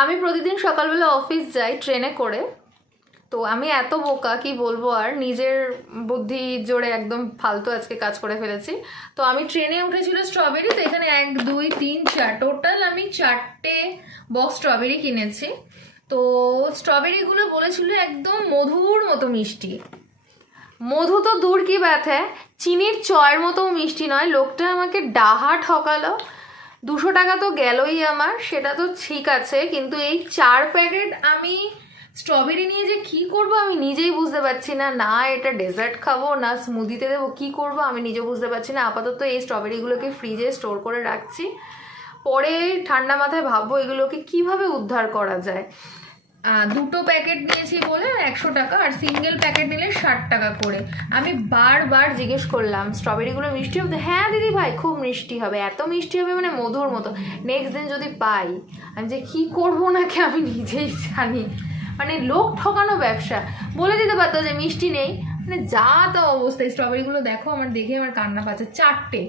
আমি প্রতিদিন সকালবেলা অফিস যাই ট্রেনে করে। তো আমি এত বোকা কি বলবো, আর নিজের বুদ্ধি জোরে একদম ফালতু আজকে কাজ করে ফেলেছি। তো আমি ট্রেনে উঠেছিল স্ট্রবেরি, তো এখানে 1 2 3 4 টোটাল আমি 4টে বক্স স্ট্রবেরি কিনেছি। তো স্ট্রবেরিগুলো বলেছিল একদম মধুর মতো মিষ্টি। মধু তো দূর কি ব্যথা, চিনির চয়ের মতো মিষ্টি নয়। লোকটা আমাকে ডাহা ঠকালো। 200 টাকা তো গেলই আমার, সেটা তো ঠিক আছে, কিন্তু এই 4 প্যাকেট আমি স্ট্রবেরি নিয়ে যে কি করব আমি নিজেই বুঝতে পারছি না। না এটা ডেজার্ট খাবো, না স্মুদিতে দেবো, কি করব আমি নিজে বুঝতে পারছি না। আপাতত এই স্ট্রবেরিগুলোকে ফ্রিজে স্টোর করে রাখছি, পরে ঠান্ডা মাথায় ভাববো এগুলোকে কিভাবে উদ্ধার করা যায়। 2টো প্যাকেট নিয়েছি বলে 100 টাকা, আর সিঙ্গেল প্যাকেট নিলে 60 টাকা করে। আমি বারবার জিজ্ঞেস করলাম স্ট্রবেরিগুলো মিষ্টি হবে? হ্যাঁ দিদি ভাই খুব মিষ্টি হবে, এত মিষ্টি হবে মানে মধুর মতো। নেক্সট দিন যদি পাই, আমি যে কী করবো নাকি আমি নিজেই জানি। মানে লোক ঠকানো ব্যবসা। বলে দিতে পারতো যে মিষ্টি নেই, মানে যা তো অবস্থা। স্ট্রবেরিগুলো দেখো, আমার দেখে আমার কান্না পাচ্ছে। 4টে।